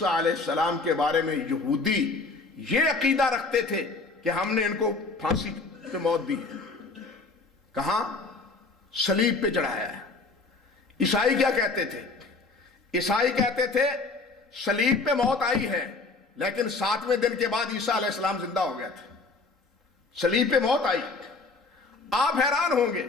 عیسیٰ علیہ السلام کے بارے میں یہودی یہ عقیدہ رکھتے تھے کہ ہم نے ان کو پھانسی پہ موت دی ہے. کہاں؟ صلیب پہ چڑھایا ہے. عیسائی کیا کہتے تھے؟ عیسائی کہتے تھے صلیب پہ موت آئی ہے لیکن 7ویں دن کے بعد عیسیٰ علیہ السلام زندہ ہو گیا تھا. صلیب پہ موت آئی. آپ حیران ہوں گے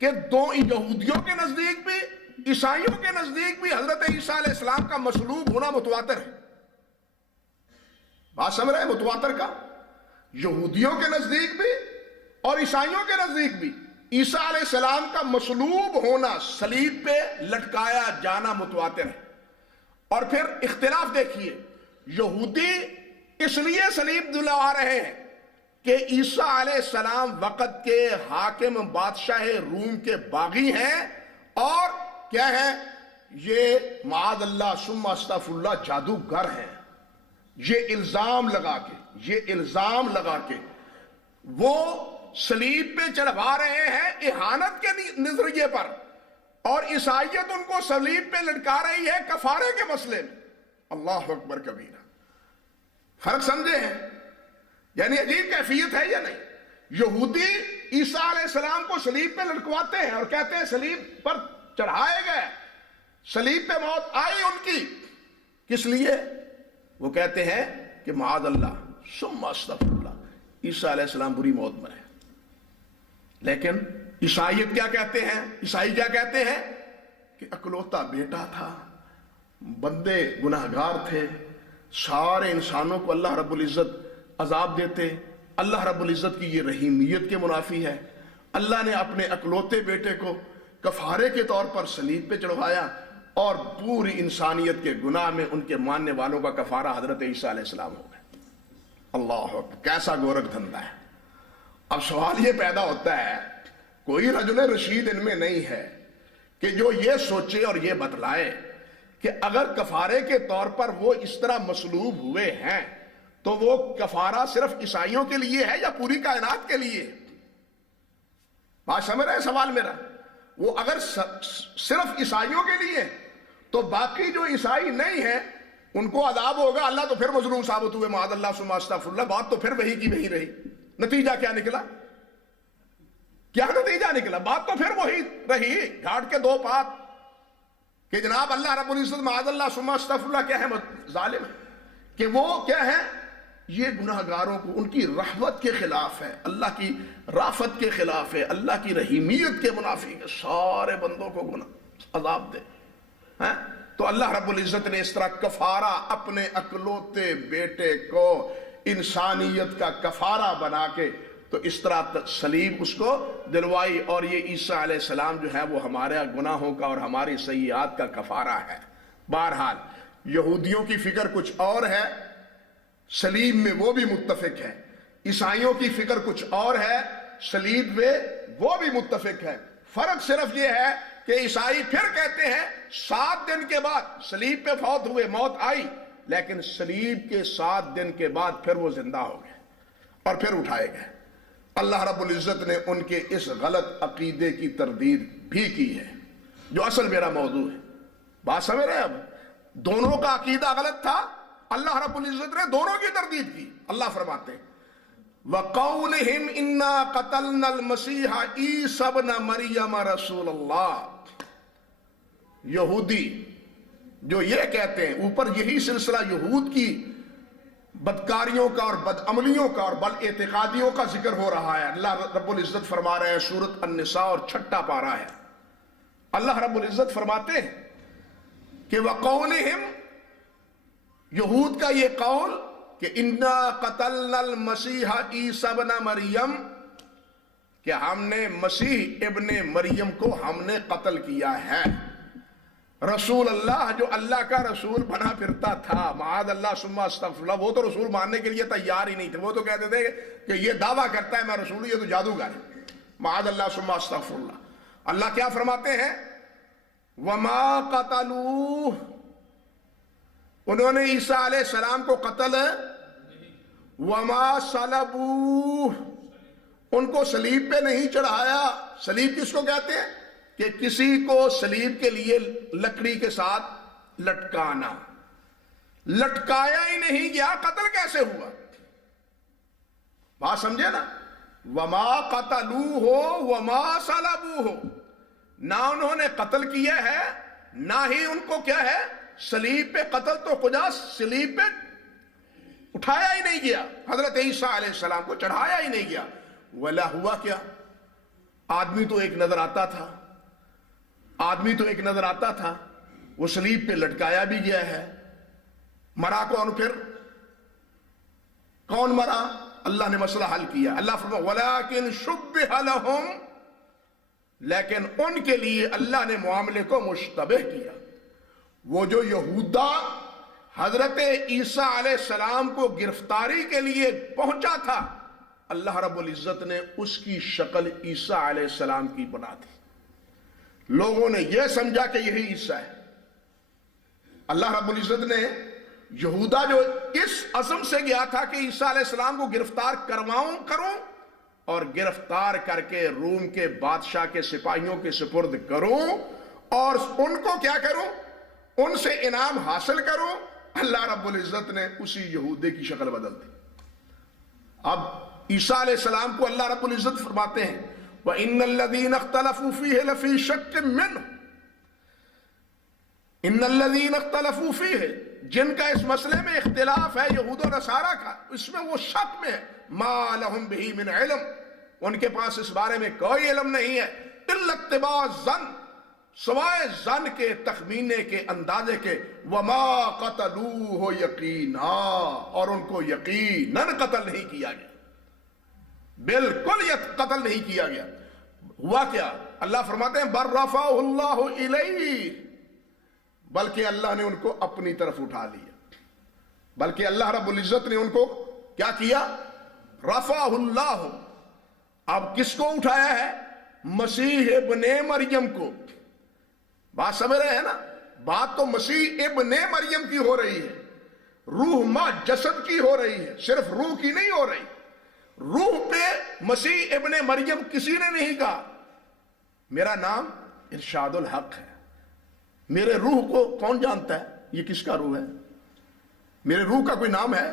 کہ یہودیوں کے نزدیک بھی عیسائیوں کے نزدیک بھی حضرت عیسیٰ علیہ السلام کا مصلوب ہونا متواتر ہے. بات سمجھ رہے ہیں؟ متواتر کا یہودیوں کے نزدیک بھی اور عیسائیوں کے نزدیک بھی عیسیٰ علیہ السلام کا مصلوب ہونا، صلیب پہ لٹکایا جانا متواتر ہے. اور پھر اختلاف دیکھیے، یہودی اس لیے صلیب دلوا رہے ہیں کہ عیسیٰ علیہ السلام وقت کے حاکم بادشاہ روم کے باغی ہیں اور کیا ہے، یہ معاذ اللہ ثم استغفر اللہ جادوگر ہیں. یہ الزام لگا کے وہ صلیب پہ چڑھوا رہے ہیں اہانت کے نظریے پر، اور عیسائیت ان کو صلیب پہ لٹکا رہی ہے کفارے کے مسئلے میں. اللہ اکبر کبیرہ. فرق سمجھے ہیں؟ یعنی عجیب کیفیت ہے یا نہیں؟ یہودی عیسیٰ علیہ السلام کو صلیب پہ لٹکواتے ہیں اور کہتے ہیں صلیب پر چڑھائے گئے، صلیب پہ موت آئی ان کی. کس لیے؟ وہ کہتے ہیں کہ معاذ اللہ ثم استغفر اللہ، عیسیٰ علیہ السلام بری موت مرے. لیکن عیسائیت کیا کہتے ہیں؟ عیسائی کیا کہتے ہیں کہ اکلوتا بیٹا تھا، بندے گناہگار تھے، سارے انسانوں کو اللہ رب العزت عذاب دیتے. اللہ رب العزت کی یہ رحیمیت کے منافی ہے. اللہ نے اپنے اکلوتے بیٹے کو کفارے کے طور پر صلیب پہ چڑھوایا اور پوری انسانیت کے گناہ میں ان کے ماننے والوں کا کفارہ حضرت عیسیٰ علیہ السلام ہو گئے. اللہ اکبر، کیسا گورکھ دھندا ہے. اب سوال یہ پیدا ہوتا ہے، کوئی رجل رشید ان میں نہیں ہے کہ جو یہ سوچے اور یہ بتلائے کہ اگر کفارے کے طور پر وہ اس طرح مصلوب ہوئے ہیں تو وہ کفارہ صرف عیسائیوں کے لیے ہے یا پوری کائنات کے لیے؟ بات سمجھ رہے ہیں سوال میرا؟ وہ اگر صرف عیسائیوں کے لیے تو باقی جو عیسائی نہیں ہیں ان کو عذاب ہوگا. اللہ تو پھر مظلوم ثابت ہوئے، معاذ اللہ ثم استغفر اللہ. بات تو پھر وہی کی وہی رہی. نتیجہ کیا نکلا؟ کیا نتیجہ نکلا؟ بات تو پھر وہی رہی، گھاٹ کے دو پات، کہ جناب اللہ رب العزت معاذ اللہ ثم استغفر اللہ کیا ہے؟ ظالم ہے. کہ وہ کیا ہے؟ یہ گناہگاروں کو ان کی رحمت کے خلاف ہے، اللہ کی رافت کے خلاف ہے، اللہ کی رحیمیت کے منافی ہے، سارے بندوں کو گناہ عذاب دے. تو اللہ رب العزت نے اس طرح کفارہ اپنے اکلوتے بیٹے کو انسانیت کا کفارہ بنا کے تو اس طرح صلیب اس کو دلوائی. اور یہ عیسیٰ علیہ السلام جو ہے وہ ہمارے گناہوں کا اور ہماری سیئات کا کفارہ ہے. بہرحال یہودیوں کی فکر کچھ اور ہے، صلیب میں وہ بھی متفق ہے. عیسائیوں کی فکر کچھ اور ہے، صلیب میں وہ بھی متفق ہے. فرق صرف یہ ہے کہ عیسائی پھر کہتے ہیں 7 دن کے بعد صلیب پہ فوت ہوئے، موت آئی، لیکن صلیب کے 7 دن کے بعد پھر وہ زندہ ہو گئے اور پھر اٹھائے گئے. اللہ رب العزت نے ان کے اس غلط عقیدے کی تردید بھی کی ہے جو اصل میرا موضوع ہے. بات سمجھ رہے ہیں؟ اب دونوں کا عقیدہ غلط تھا، اللہ رب العزت نے دونوں کی تردید کی. اللہ فرماتے ہیں وَقَوْلِهِمْ إِنَّا قَتَلْنَا الْمَسِيحَ عِيسَى ابْنَ مَرْيَمَ رَسُولَ اللَّهِ. یہودی جو یہ کہتے ہیں، اوپر یہی سلسلہ یہود کی بدکاریوں کا اور بدعملیوں کا اور بد اعتقادیوں کا ذکر ہو رہا ہے. اللہ رب العزت فرما رہے ہیں، سورۃ النساء اور 6 پارہ ہے. اللہ رب العزت فرماتے ہیں کہ وَقَوْلِهِمْ، یہود کا یہ قول کہ اِنَّا قَتَلْنَا الْمَسِيحَ عِيسَى ابْنَ مَرْيَمَ، کہ ہم نے مسیح ابن مریم کو ہم نے قتل کیا ہے. رسول اللہ، جو اللہ کا رسول بنا پھرتا تھا، معاذ اللہ ثم استغفر اللہ، وہ تو رسول ماننے کے لیے تیار ہی نہیں تھے. وہ تو کہتے تھے کہ یہ دعویٰ کرتا ہے میں رسول، یہ تو جادوگر ہے. معاذ اللہ ثم استغفر اللہ. اللہ کیا فرماتے ہیں؟ وما قتلوہ، انہوں نے عیسیٰ علیہ السلام کو قتل، وما صلبوہ، ان کو صلیب پہ نہیں چڑھایا. صلیب کس کو کہتے ہیں؟ کہ کسی کو صلیب کے لیے لکڑی کے ساتھ لٹکانا. لٹکایا ہی نہیں گیا، قتل کیسے ہوا؟ بات سمجھے نا؟ وما قتلوہ وما صلبوہ، نہ انہوں نے قتل کیا ہے نہ ہی ان کو کیا ہے صلیب پہ، قتل تو خدا صلیب پہ اٹھایا ہی نہیں گیا، حضرت عیسیٰ علیہ السلام کو چڑھایا ہی نہیں گیا۔ ولا ہوا کیا؟ آدمی تو ایک نظر آتا تھا، آدمی تو ایک نظر آتا تھا، وہ صلیب پہ لٹکایا بھی گیا ہے۔ مرا کون پھر؟ کون مرا؟ اللہ نے مسئلہ حل کیا۔ اللہ فرمایا وَلَكِنْ شُبِّهَ لَهُمْ، لیکن ان کے لیے اللہ نے معاملے کو مشتبہ کیا۔ وہ جو یہودا حضرت عیسیٰ علیہ السلام کو گرفتاری کے لیے پہنچا تھا، اللہ رب العزت نے اس کی شکل عیسیٰ علیہ السلام کی بنا دی۔ لوگوں نے یہ سمجھا کہ یہی عیسیٰ ہے۔ اللہ رب العزت نے یہودا جو اس عزم سے گیا تھا کہ عیسیٰ علیہ السلام کو گرفتار کروں اور گرفتار کر کے روم کے بادشاہ کے سپاہیوں کے سپرد کروں اور ان کو کیا کروں؟ ان سے انعام حاصل کروں، اللہ رب العزت نے اسی یہودے کی شکل بدل دی۔ اب عیسیٰ علیہ السلام کو اللہ رب العزت فرماتے ہیں وَإِنَّ الَّذِينَ اخْتَلَفُوا فِيهِ لَفِي شَكٍّ مِّنْهُ، ان الذین اختلفوا فیہ، جن کا اس مسئلے میں اختلاف ہے یہود و نصارہ کا، اس میں وہ شک میں ہے، ما لہم بہ من علم، ان کے پاس اس بارے میں کوئی علم نہیں ہے، الا اتباع الظن، سوائے ظن کے، تخمینے کے، اندازے کے، وما قتلوہ یقینا، اور ان کو یقیناً قتل نہیں کیا گیا، بالکل قتل نہیں کیا گیا۔ ہوا کیا؟ اللہ فرماتے ہیں بل رفعہ اللہ الیہ، بلکہ اللہ نے ان کو اپنی طرف اٹھا لیا، بلکہ اللہ رب العزت نے ان کو کیا کیا؟ رفعہ اللہ۔ اب کس کو اٹھایا ہے؟ مسیح ابن مریم کو۔ بات سمجھ رہے ہیں نا؟ بات تو مسیح ابن مریم کی ہو رہی ہے، روح ما جسد کی ہو رہی ہے، صرف روح کی نہیں ہو رہی۔ روح پہ مسیح ابن مریم کسی نے نہیں کہا میرا نام ارشاد الحق ہے، میرے روح کو کون جانتا ہے یہ کس کا روح ہے؟ میرے روح کا کوئی نام ہے؟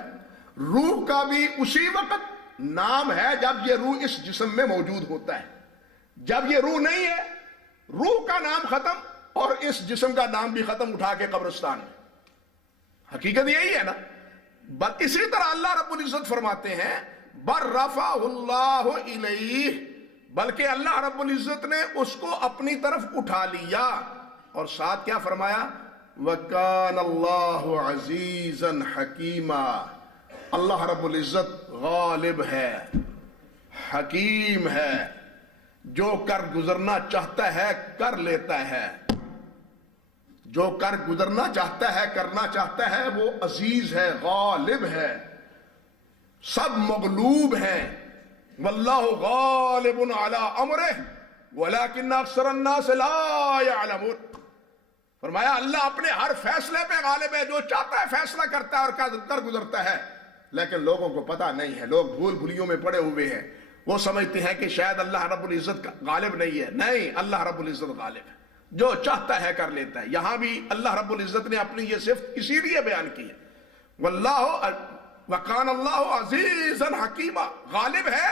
روح کا بھی اسی وقت نام ہے جب یہ روح اس جسم میں موجود ہوتا ہے، جب یہ روح نہیں ہے روح کا نام ختم اور اس جسم کا نام بھی ختم، اٹھا کے قبرستان میں۔ حقیقت یہی ہے نا؟ بل اسی طرح اللہ رب العزت فرماتے ہیں بر رفعہ اللہ الیہ، بلکہ اللہ رب العزت نے اس کو اپنی طرف اٹھا لیا، اور ساتھ کیا فرمایا؟ وَكَانَ اللَّهُ عَزِيزًا حَكِيمًا، اللہ رب العزت غالب ہے، حکیم ہے، جو کر گزرنا چاہتا ہے کر لیتا ہے، جو کر گزرنا چاہتا ہے کرنا چاہتا ہے، وہ عزیز ہے، غالب ہے، سب مغلوب ہیں۔ وَاللَّهُ غَالِبٌ عَلَىٰ أَمْرِهِ وَلَكِنَّ أَكْثَرَ النَّاسِ لَا يَعْلَمُونَ۔ فرمایا اللہ اپنے ہر فیصلے پہ غالب ہے، جو چاہتا ہے فیصلہ کرتا ہے اور کر گزرتا ہے، لیکن لوگوں کو پتہ نہیں ہے، لوگ بھول بھولیوں میں پڑے ہوئے ہیں، وہ سمجھتے ہیں کہ شاید اللہ رب العزت غالب نہیں ہے۔ نہیں، اللہ رب العزت غالب ہے، جو چاہتا ہے کر لیتا ہے۔ یہاں بھی اللہ رب العزت نے اپنی یہ صفت اسی لیے بیان کی ہے، وَكَانَ اللَّهُ عَزِيزًا حَكِيمًا، غالب ہے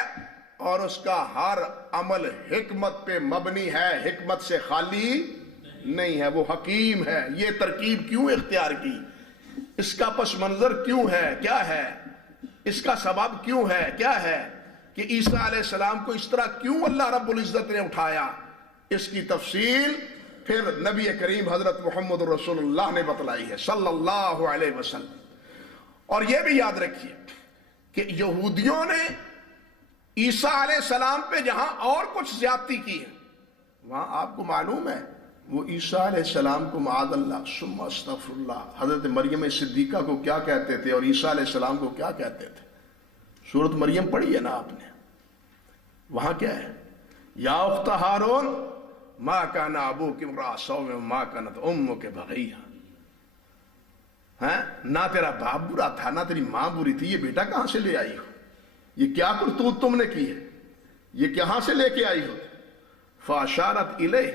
اور اس کا ہر عمل حکمت پہ مبنی ہے، حکمت سے خالی نہیں ہے، وہ حکیم ہے۔ یہ ترکیب کیوں اختیار کی؟ اس کا پس منظر کیوں ہے؟ کیا ہے اس کا سبب؟ کیوں ہے؟ کیا ہے کہ عیسیٰ علیہ السلام کو اس طرح کیوں اللہ رب العزت نے اٹھایا؟ اس کی تفصیل پھر نبی کریم حضرت محمد رسول اللہ نے بتلائی ہے صلی اللہ علیہ وسلم۔ اور یہ بھی یاد رکھیے کہ یہودیوں نے عیسیٰ علیہ السلام پہ جہاں اور کچھ زیادتی کی ہے، وہاں آپ کو معلوم ہے وہ عیسیٰ علیہ السلام کو معاذ اللہ ثم استغفر اللہ حضرت مریم صدیقہ کو کیا کہتے تھے اور عیسیٰ علیہ السلام کو کیا کہتے تھے؟ سورۃ مریم پڑھی ہے نا آپ نے؟ وہاں کیا ہے؟ یا اخت ہارون ما کان ابوک امرأ سوء وما کانت امک بغیہ، نہ تیرا باپ برا تھا نہ تیری ماں بری تھی، یہ بیٹا کہاں سے لے آئی ہو؟ یہ کیا کرتوت تم نے کی ہے؟ یہ کہاں سے لے کے آئی ہو؟ فاشارت الیہ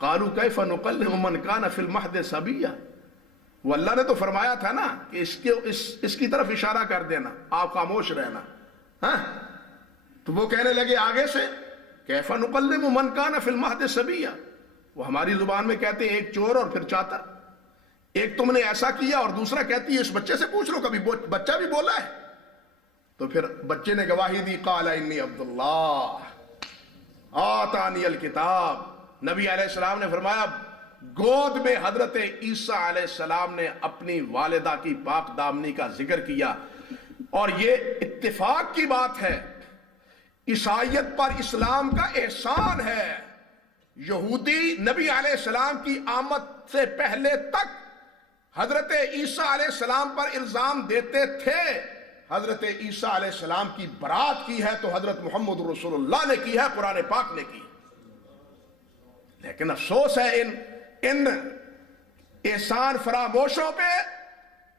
قالوا کیف نکلم من کان فی المہد صبیا، وہ اللہ نے تو فرمایا تھا نا کہ اس کی طرف اشارہ کر دینا، آپ خاموش رہنا. ہاں تو وہ کہنے لگے آگے سے کیف نکلم من کان فی المہد صبیا، وہ ہماری زبان میں کہتے ہیں ایک چور اور پھر چاتر، ایک تم نے ایسا کیا اور دوسرا کہتی ہے اس بچے سے پوچھ لو کبھی بچہ بھی بولا ہے. تو پھر بچے نے گواہی دی، قال انی عبداللہ آتانی الکتاب. نبی علیہ السلام نے فرمایا گود میں حضرت عیسیٰ علیہ السلام نے اپنی والدہ کی پاک دامنی کا ذکر کیا. اور یہ اتفاق کی بات ہے، عیسائیت پر اسلام کا احسان ہے. یہودی نبی علیہ السلام کی آمد سے پہلے تک حضرت عیسیٰ علیہ السلام پر الزام دیتے تھے حضرت عیسیٰ علیہ السلام کی برات کی ہے تو حضرت محمد رسول اللہ نے کی ہے، قرآن پاک نے کی. لیکن افسوس ہے ان احسان فراموشوں پہ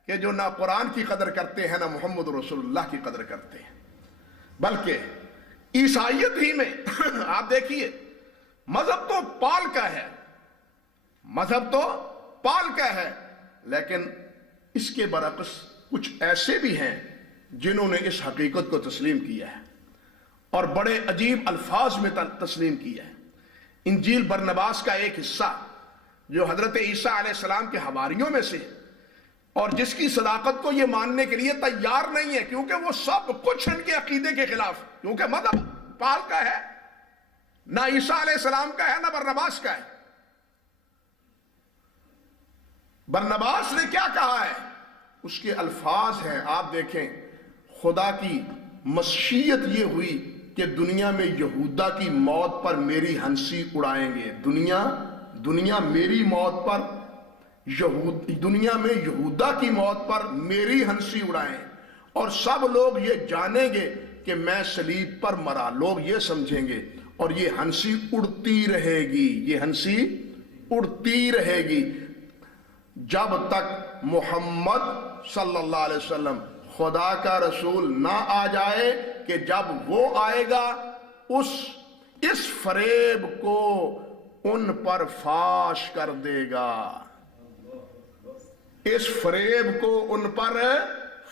کہ جو نہ قرآن کی قدر کرتے ہیں نہ محمد رسول اللہ کی قدر کرتے ہیں. بلکہ عیسائیت ہی میں آپ دیکھیے مذہب تو پال کا ہے، مذہب تو پال کا ہے، لیکن اس کے برعکس کچھ ایسے بھی ہیں جنہوں نے اس حقیقت کو تسلیم کیا ہے اور بڑے عجیب الفاظ میں تسلیم کیا ہے. انجیل برنباس کا ایک حصہ جو حضرت عیسیٰ علیہ السلام کے حواریوں میں سے اور جس کی صداقت کو یہ ماننے کے لیے تیار نہیں ہے کیونکہ وہ سب کچھ ان کے عقیدے کے خلاف، کیونکہ مذہب پال کا ہے، نہ عیسیٰ علیہ السلام کا ہے نہ برنباس کا ہے. برنباس نے کیا کہا ہے، اس کے الفاظ ہیں، آپ دیکھیں. خدا کی مشیت یہ ہوئی کہ دنیا میں یہودا کی موت پر میری ہنسی اڑائیں گے. دنیا میری موت پر دنیا میں یہودا کی موت پر میری ہنسی اڑائیں اور سب لوگ یہ جانیں گے کہ میں صلیب پر مرا. لوگ یہ سمجھیں گے اور یہ ہنسی اڑتی رہے گی، یہ ہنسی اڑتی رہے گی جب تک محمد صلی اللہ علیہ وسلم خدا کا رسول نہ آ جائے، کہ جب وہ آئے گا اس فریب کو ان پر فاش کر دے گا، اس فریب کو ان پر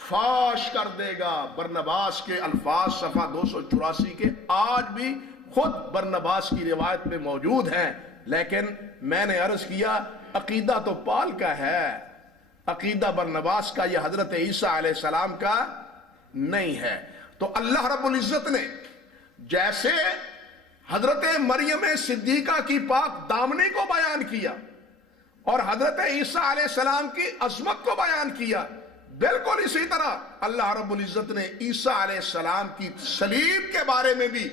فاش کر دے گا. برنباس کے الفاظ صفحہ 284 کے آج بھی خود برنباس کی روایت میں موجود ہیں. لیکن میں نے عرض کیا عقیدہ تو پال کا ہے، عقیدہ برنباس کا، یہ حضرت عیسیٰ علیہ السلام کا نہیں ہے. تو اللہ رب العزت نے جیسے حضرت مریم صدیقہ کی پاک دامنی کو بیان کیا اور حضرت عیسیٰ علیہ السلام کی عظمت کو بیان کیا، بالکل اسی طرح اللہ رب العزت نے عیسیٰ علیہ السلام کی صلیب کے بارے میں بھی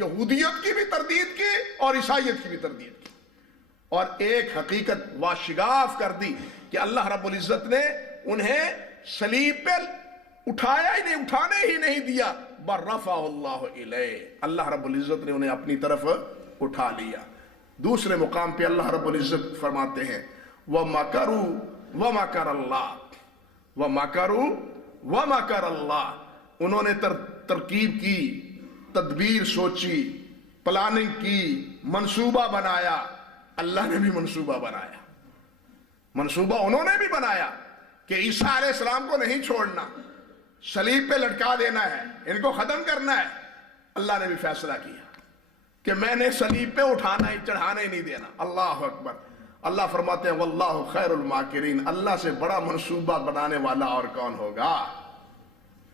یہودیت کی بھی تردید کی اور عیسائیت کی بھی تردید کی، اور ایک حقیقت واشگاف کر دی کہ اللہ رب العزت نے انہیں صلیب پہ اٹھانے ہی نہیں دیا، برفع اللہ الیہ، اللہ رب العزت نے انہیں اپنی طرف اٹھا لیا. دوسرے مقام پہ اللہ رب العزت فرماتے ہیں وَمَكَرُوا وَمَكَرَ اللَّهُ وَمَكَرُوا وَمَكَرَ اللَّهُ، انہوں نے ترکیب کی، تدبیر سوچی، پلاننگ کی، منصوبہ بنایا. اللہ نے بھی منصوبہ بنایا، منصوبہ انہوں نے بھی بنایا کہ عیسیٰ علیہ السلام کو نہیں چھوڑنا، صلیب پہ لٹکا دینا ہے، ان کو ختم کرنا ہے. اللہ نے بھی فیصلہ کیا کہ میں نے صلیب پہ چڑھانے نہیں دینا. اللہ اکبر. اللہ فرماتے ہیں واللہ خیر الماکرین، اللہ سے بڑا منصوبہ بنانے والا اور کون ہوگا؟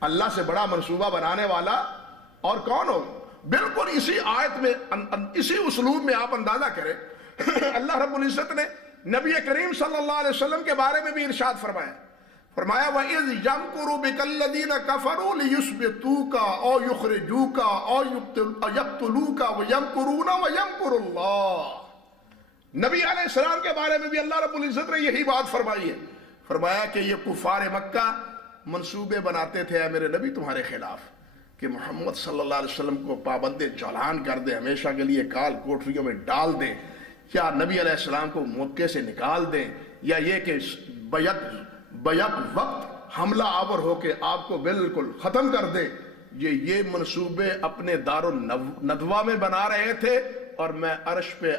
اللہ سے بڑا منصوبہ بنانے والا اور کون ہوگا؟ بالکل اسی آیت میں، اسی اسلوب میں آپ اندازہ کریں اللہ رب العزت نے نبی کریم صلی اللہ علیہ وسلم کے بارے میں بھی ارشاد فرمایا وَإِذْ يَمْكُرُ بِكَ الَّذِينَ كَفَرُوا لِيُثْبِتُوكَ أَوْ يُخْرِجُوكَ أَوْ يَقْتُلُوكَ وَيَمْكُرُونَ وَيَمْكُرُ اللَّهُ. نبی علیہ السلام کے بارے میں بھی اللہ رب العزت نے یہی بات فرمائی ہے. فرمایا کہ یہ کفار مکہ منصوبے بناتے تھے اے میرے نبی تمہارے خلاف کہ محمد صلی اللہ علیہ وسلم کو پابند چالان کر دیں، ہمیشہ کے لیے کال کوٹریوں میں ڈال دیں، یا نبی علیہ السلام کو موقع سے نکال دیں، یا یہ کہ بیک وقت حملہ آور ہو کے آپ کو بالکل ختم کر دے. یہ منصوبے اپنے دار الندوہ میں بنا رہے تھے اور میں عرش پہ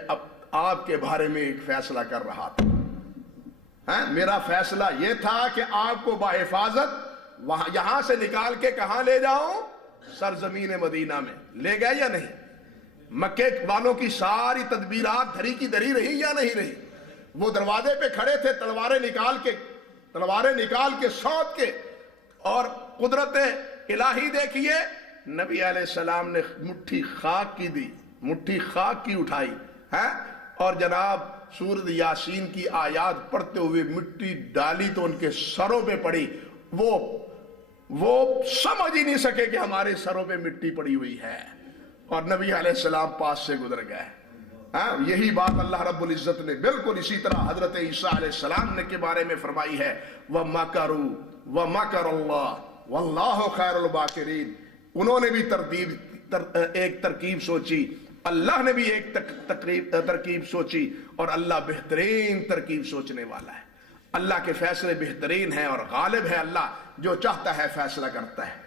آپ کے بارے میں ایک فیصلہ کر رہا تھا. میرا فیصلہ یہ تھا کہ آپ کو بحفاظت یہاں سے نکال کے کہاں لے جاؤں؟ سرزمین مدینہ میں لے گئے یا نہیں؟ مکے والوں کی ساری تدبیرات دھری کی دھری رہی یا نہیں رہی؟ وہ دروازے پہ کھڑے تھے تلواریں نکال کے سونت کے، اور قدرت الہی دیکھیے، نبی علیہ السلام نے مٹھی خاک کی دی، مٹھی خاک کی اٹھائی اور جناب سورۃ یاسین کی آیات پڑھتے ہوئے مٹی ڈالی تو ان کے سروں پہ پڑی، وہ سمجھ ہی نہیں سکے کہ ہمارے سروں پہ مٹی پڑی ہوئی ہے، اور نبی علیہ السلام پاس سے گزر گئے۔ یہی بات اللہ رب العزت نے بالکل اسی طرح حضرت عیسیٰ علیہ السلام نے کے بارے میں فرمائی ہے، وَمَكَرُوا وَمَكَرَ اللَّهُ وَاللَّهُ خَيْرُ الْمَاكِرِينَ۔ انہوں نے بھی ایک ترکیب سوچی، اللہ نے بھی ایک ترکیب سوچی، اور اللہ بہترین ترکیب سوچنے والا ہے۔ اللہ کے فیصلے بہترین ہیں اور غالب ہے، اللہ جو چاہتا ہے فیصلہ کرتا ہے۔